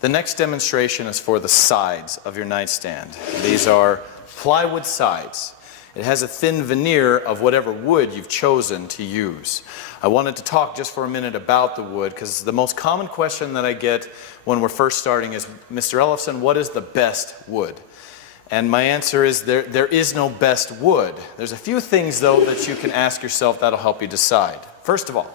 The next demonstration is for the sides of your nightstand. These are plywood sides. It has a thin veneer of whatever wood you've chosen to use. I wanted to talk just for a minute about the wood because the most common question that I get when we're first starting is, Mr. Ellefson, what is the best wood? And my answer is there is no best wood. There's a few things though that you can ask yourself that'll help you decide. First of all,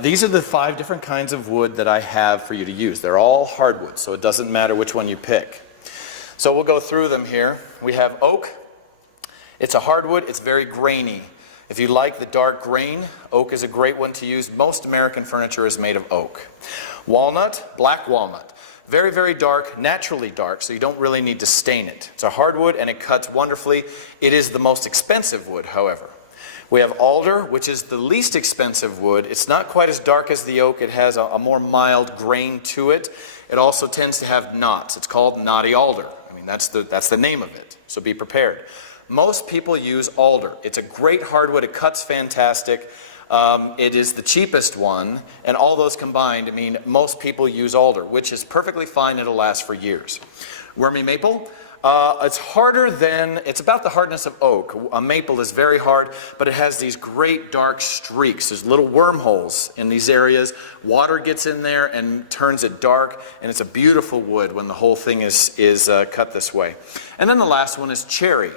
these are the 5 different kinds of wood that I have for you to use. They're all hardwood, so it doesn't matter which one you pick. So we'll go through them here. We have oak. It's a hardwood. It's very grainy. If you like the dark grain, oak is a great one to use. Most American furniture is made of oak. Walnut, black walnut. Very, very dark, naturally dark, so you don't really need to stain it. It's a hardwood and it cuts wonderfully. It is the most expensive wood, however. We have alder, which is the least expensive wood. It's not quite as dark as the oak. It has a more mild grain to it. It also tends to have knots. It's called knotty alder. I mean, that's the name of it, so be prepared. Most people use alder. It's a great hardwood. It cuts fantastic. It is the cheapest one, and all those combined mean most people use alder, which is perfectly fine. It'll last for years. Wormy maple. It's about the hardness of oak. A maple is very hard, but it has these great dark streaks. There's little wormholes in these areas. Water gets in there and turns it dark, and it's a beautiful wood when the whole thing is cut this way. And then the last one is cherry.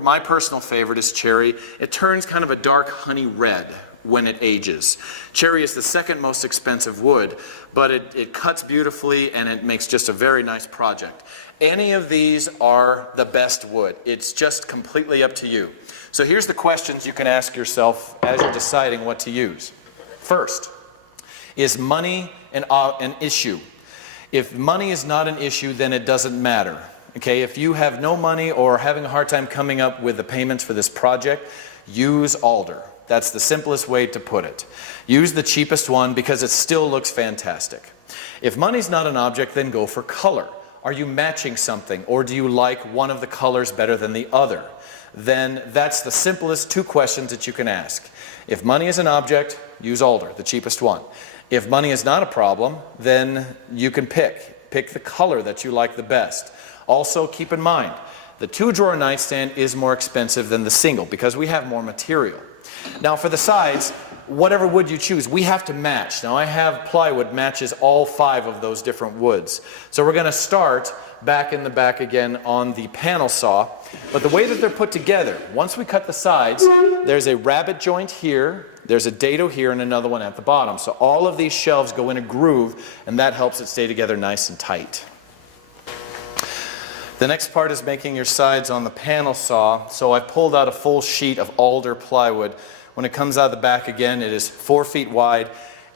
My personal favorite is cherry. It turns kind of a dark honey red when it ages. Cherry is the second most expensive wood, but it cuts beautifully and it makes just a very nice project. Any of these are the best wood. It's just completely up to you. So here's the questions you can ask yourself as you're deciding what to use. First, is money an issue? If money is not an issue, then it doesn't matter. Okay, if you have no money or are having a hard time coming up with the payments for this project, use alder. That's the simplest way to put it. Use the cheapest one because it still looks fantastic. If money's not an object, then go for color. Are you matching something, or do you like one of the colors better than the other? Then that's the simplest 2 questions that you can ask. If money is an object, use alder, the cheapest one. If money is not a problem, then you can pick the color that you like the best. Also, keep in mind, the 2-drawer nightstand is more expensive than the single because we have more material. Now for the sides, whatever wood you choose, we have to match. Now I have plywood matches all 5 of those different woods. So we're going to start back in the back again on the panel saw. But the way that they're put together, once we cut the sides, there's a rabbet joint here, there's a dado here, and another one at the bottom. So all of these shelves go in a groove, and that helps it stay together nice and tight. The next part is making your sides on the panel saw. So I pulled out a full sheet of alder plywood. When it comes out of the back again, it is 4 feet wide,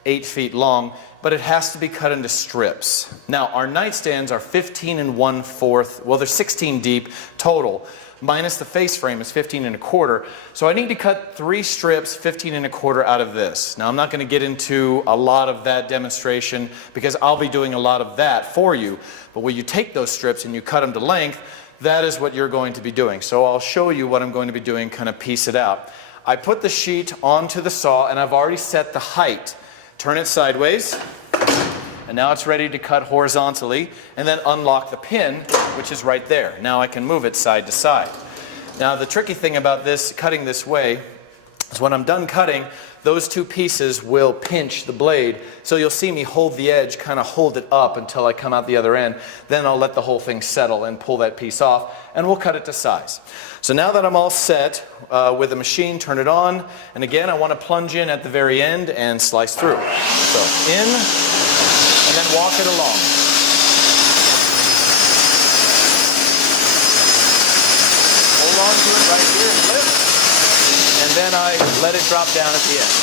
8 feet long, but it has to be cut into strips. Now our nightstands are 15 1/4, well they're 16 deep total, minus the face frame is 15 1/4. So I need to cut 3 strips 15 1/4 out of this. Now I'm not going to get into a lot of that demonstration because I'll be doing a lot of that for you. But when you take those strips and you cut them to length, that is what you're going to be doing. So I'll show you what I'm going to be doing, kind of piece it out. I put the sheet onto the saw and I've already set the height. Turn it sideways, and now it's ready to cut horizontally, and then unlock the pin, which is right there. Now I can move it side to side. Now the tricky thing about this, cutting this way, is when I'm done cutting, those 2 pieces will pinch the blade. So you'll see me hold the edge, kind of hold it up until I come out the other end. Then I'll let the whole thing settle and pull that piece off, and we'll cut it to size. So now that I'm all set with the machine, turn it on. And again, I want to plunge in at the very end and slice through. So in, and then walk it along. Hold on to it right here and lift. And then I let it drop down at the end.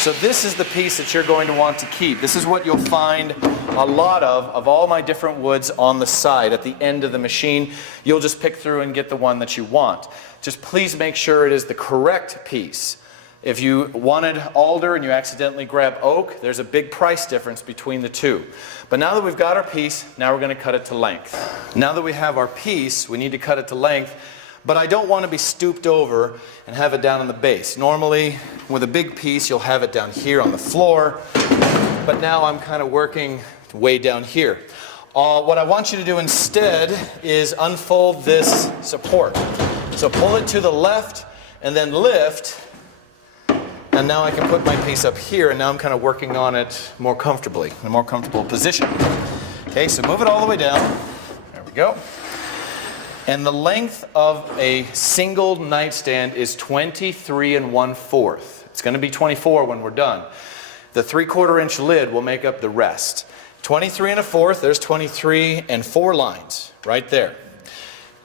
So this is the piece that you're going to want to keep. This is what you'll find a lot of all my different woods on the side at the end of the machine. You'll just pick through and get the one that you want. Just please make sure it is the correct piece. If you wanted alder and you accidentally grab oak, there's a big price difference between the 2. But now that we've got our piece, now we're going to cut it to length. Now that we have our piece, we need to cut it to length. but I don't want to be stooped over and have it down on the base. Normally, with a big piece, you'll have it down here on the floor, but now I'm kind of working way down here. What I want you to do instead is unfold this support. So pull it to the left and then lift, and now I can put my piece up here, and now I'm kind of working on it more comfortably, in a more comfortable position. Okay, so move it all the way down. There we go. And the length of a single nightstand is 23 1/4. It's going to be 24 when we're done. The 3/4 inch lid will make up the rest. 23 1/4, there's 23 and 4 lines right there.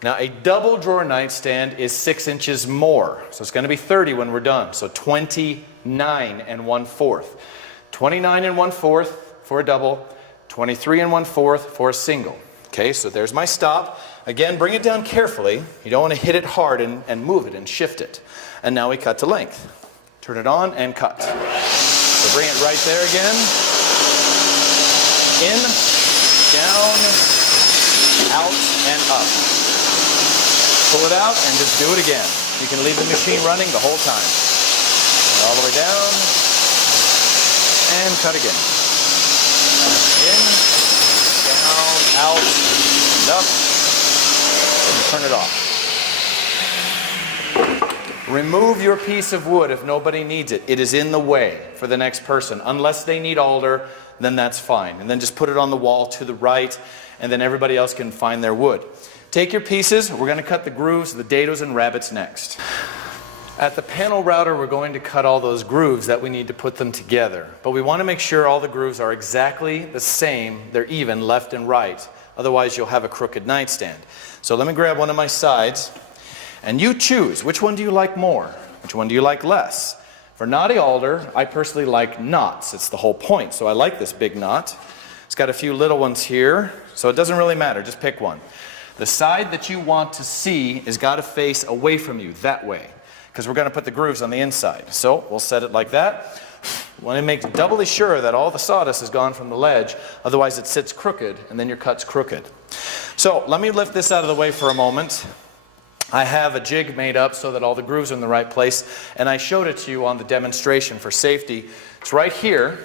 Now a double drawer nightstand is 6 inches more, so it's going to be 30 when we're done. So 29 1/4. 29 1/4 for a double, 23 1/4 for a single. Okay, so there's my stop. Again, bring it down carefully. You don't want to hit it hard and move it and shift it. And now we cut to length. Turn it on and cut. So bring it right there again. In, down, out, and up. Pull it out and just do it again. You can leave the machine running the whole time. All the way down, and cut again. In, down, out, and up, and turn it off. Remove your piece of wood if nobody needs it. It is in the way for the next person. Unless they need alder, then that's fine. And then just put it on the wall to the right, and then everybody else can find their wood. Take your pieces. We're going to cut the grooves, the dados and rabbets next. At the panel router, we're going to cut all those grooves that we need to put them together. But we want to make sure all the grooves are exactly the same. They're even left and right. Otherwise, you'll have a crooked nightstand. So let me grab one of my sides. And you choose. Which one do you like more? Which one do you like less? For knotty alder, I personally like knots. It's the whole point. So I like this big knot. It's got a few little ones here. So it doesn't really matter. Just pick one. The side that you want to see has got to face away from you, that way. Because we're going to put the grooves on the inside. So we'll set it like that. We want to make doubly sure that all the sawdust has gone from the ledge. Otherwise it sits crooked, and then your cut's crooked. So let me lift this out of the way for a moment. I have a jig made up so that all the grooves are in the right place, and I showed it to you on the demonstration for safety. It's right here.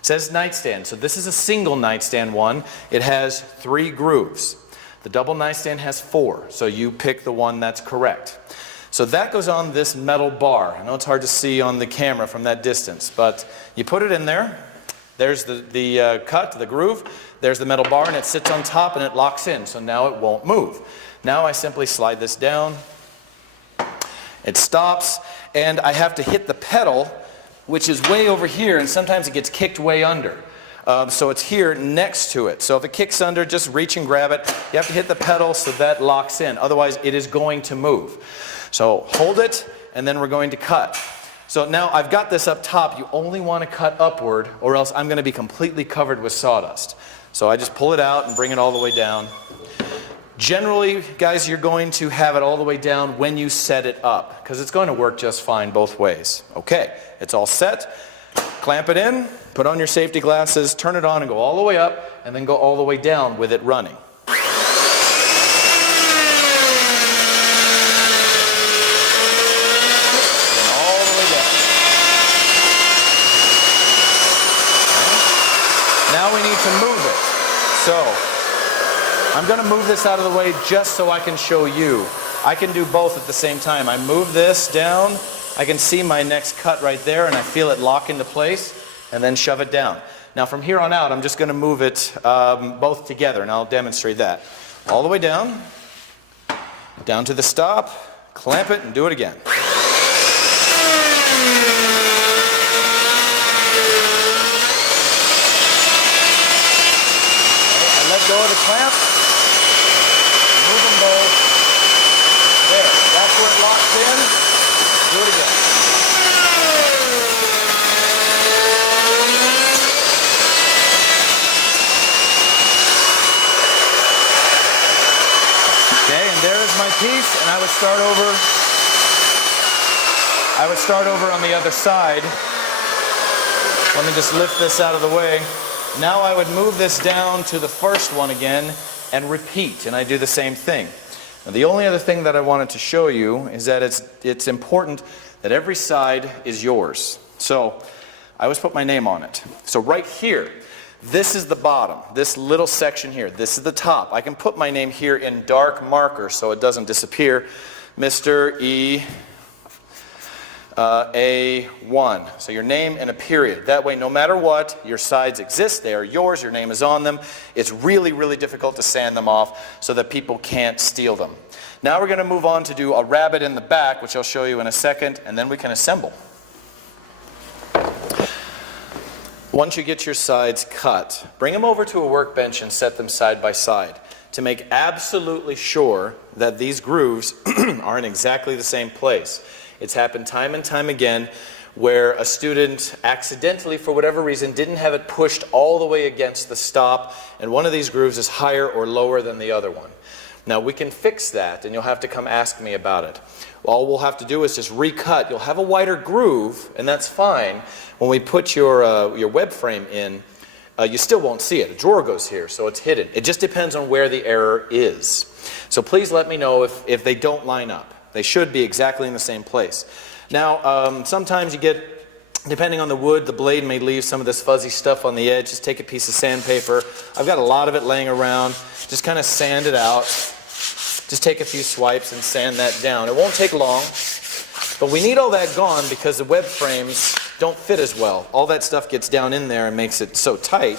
It says nightstand. So this is a single nightstand one. It has 3 grooves. The double nightstand has 4, so you pick the one that's correct. So that goes on this metal bar. I know it's hard to see on the camera from that distance, but you put it in there. There's the cut, the groove. There's the metal bar, and it sits on top, and it locks in, so now it won't move. Now I simply slide this down. It stops, and I have to hit the pedal, which is way over here, and sometimes it gets kicked way under. So it's here next to it. So if it kicks under, just reach and grab it. You have to hit the pedal so that locks in. Otherwise, it is going to move. So hold it, and then we're going to cut. So now I've got this up top. You only want to cut upward, or else I'm going to be completely covered with sawdust. So I just pull it out and bring it all the way down. Generally, guys, you're going to have it all the way down when you set it up, because it's going to work just fine both ways. Okay, it's all set. Clamp it in, put on your safety glasses, turn it on and go all the way up, and then go all the way down with it running. And all the way down. Okay. Now we need to move it. So I'm going to move this out of the way just so I can show you. I can do both at the same time. I move this down, I can see my next cut right there, and I feel it lock into place, and then shove it down. Now from here on out, I'm just going to move it both together, and I'll demonstrate that. All the way down, down to the stop, clamp it, and do it again. I let go of the clamp. Move them both. There, that's where it locks in. Do it again. Okay, and there is my piece, and I would start over on the other side. Let me just lift this out of the way. Now I would move this down to the first one again and repeat, and I do the same thing. Now, the only other thing that I wanted to show you is that it's important that every side is yours. So I always put my name on it. So right here, this is the bottom, this little section here. This is the top. I can put my name here in dark marker so it doesn't disappear. Mr. E. A1. So your name and a period. That way, no matter what, your sides exist. They are yours. Your name is on them. It's really, really difficult to sand them off so that people can't steal them. Now we're going to move on to do a rabbit in the back, which I'll show you in a second, and then we can assemble. Once you get your sides cut, bring them over to a workbench and set them side by side to make absolutely sure that these grooves are in exactly the same place. It's happened time and time again where a student accidentally, for whatever reason, didn't have it pushed all the way against the stop, and one of these grooves is higher or lower than the other one. Now we can fix that, and you'll have to come ask me about it. All we'll have to do is just recut. You'll have a wider groove, and that's fine. When we put your web frame in, you still won't see it. A drawer goes here, so it's hidden. It just depends on where the error is. So please let me know if they don't line up. They should be exactly in the same place. Now, sometimes you get, depending on the wood, the blade may leave some of this fuzzy stuff on the edge. Just take a piece of sandpaper. I've got a lot of it laying around. Just kind of sand it out. Just take a few swipes and sand that down. It won't take long, but we need all that gone because the web frames don't fit as well. All that stuff gets down in there and makes it so tight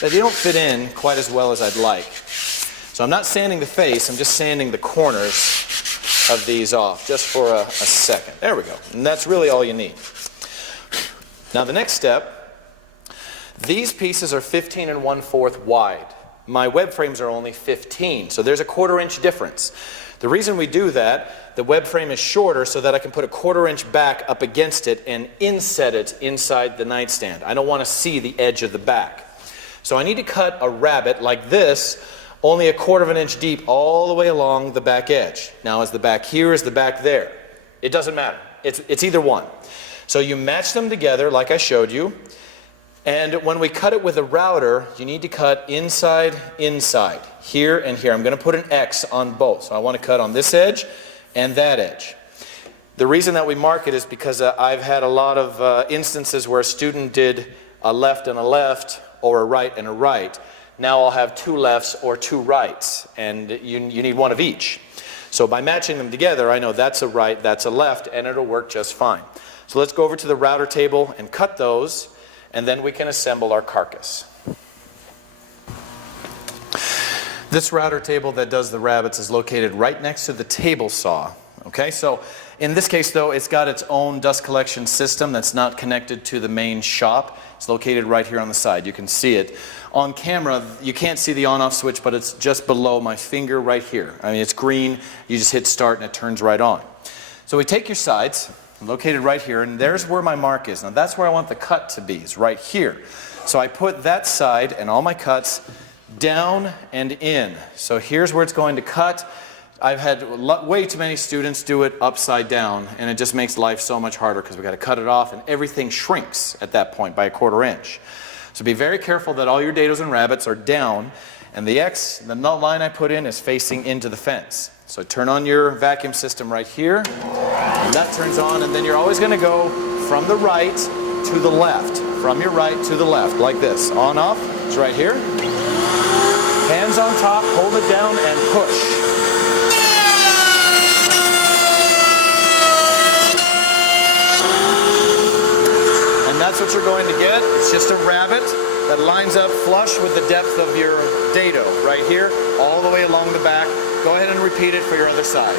that they don't fit in quite as well as I'd like. So I'm not sanding the face, I'm just sanding the corners of these off just for a second. There we go. And that's really all you need. Now the next step, these pieces are 15 1/4 wide. My web frames are only 15, so there's a 1/4 inch difference. The reason we do that, the web frame is shorter so that I can put a 1/4 inch back up against it and inset it inside the nightstand. I don't want to see the edge of the back. So I need to cut a rabbet like this, only a 1/4 inch deep all the way along the back edge. Now is the back here, is the back there? It doesn't matter. It's either one. So you match them together like I showed you. And when we cut it with a router, you need to cut inside, inside, here and here. I'm going to put an X on both. So I want to cut on this edge and that edge. The reason that we mark it is because I've had a lot of instances where a student did a left and a left or a right and a right. Now I'll have 2 lefts or 2 rights, and you need one of each. So by matching them together, I know that's a right, that's a left, and it'll work just fine. So let's go over to the router table and cut those, and then we can assemble our carcass. This router table that does the rabbets is located right next to the table saw. Okay, so in this case though, it's got its own dust collection system that's not connected to the main shop. It's located right here on the side. You can see it. On camera, you can't see the on-off switch, but it's just below my finger right here. I mean, it's green. You just hit start and it turns right on. So we take your sides, located right here, and there's where my mark is. Now that's where I want the cut to be, is right here. So I put that side and all my cuts down and in. So here's where it's going to cut. I've had way too many students do it upside down, and it just makes life so much harder because we've got to cut it off, and everything shrinks at that point by a 1/4 inch. So be very careful that all your dados and rabbits are down, and the X, the nut line I put in, is facing into the fence. So turn on your vacuum system right here, and that turns on, and then you're always going to go from the right to the left, from your right to the left, like this. On, off, it's right here. Hands on top, hold it down, and push. That's what you're going to get. It's just a rabbit that lines up flush with the depth of your dado right here, all the way along the back. Go ahead and repeat it for your other side.